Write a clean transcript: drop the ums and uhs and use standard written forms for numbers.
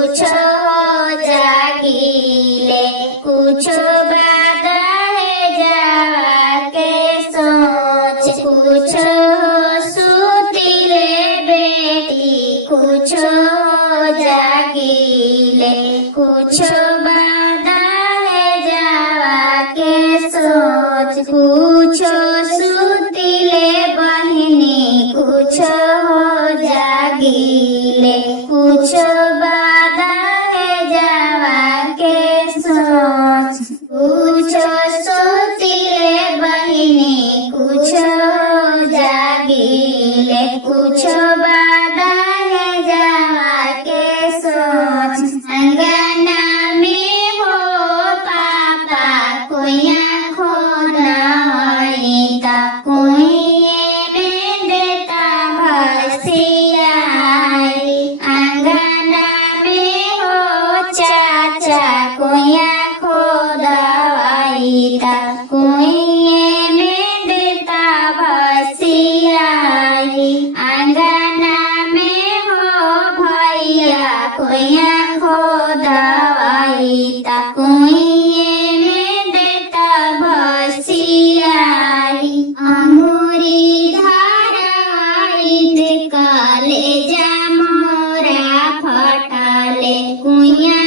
कुछ हो जागीले, कुछ बात है जावा के सोच, कुछ हो सुतीले बेटी, कुछ हो जागीले, कुछ बात है जावा के सोच, कुछ सुतीले बहिनी, कुछ हो जागीले, कुछ बात है जावा के सोच, कुछ सुतीले बहिनी, कुछ हो जागीले, कुछ बात है जावा के सोच। अंगना में हो पापा कुइया खोदवाई ता, कुइये में देता भसियाई। अंगना में हो चाचा कुइया खोदवाई ता, कुइये में देता भसियाई। अंगना में हो भैया कुइया खोदवाई ता, कुइये में देता भसियाई। अंगूरी धाराई काले जा मोरा फटाले, कुइया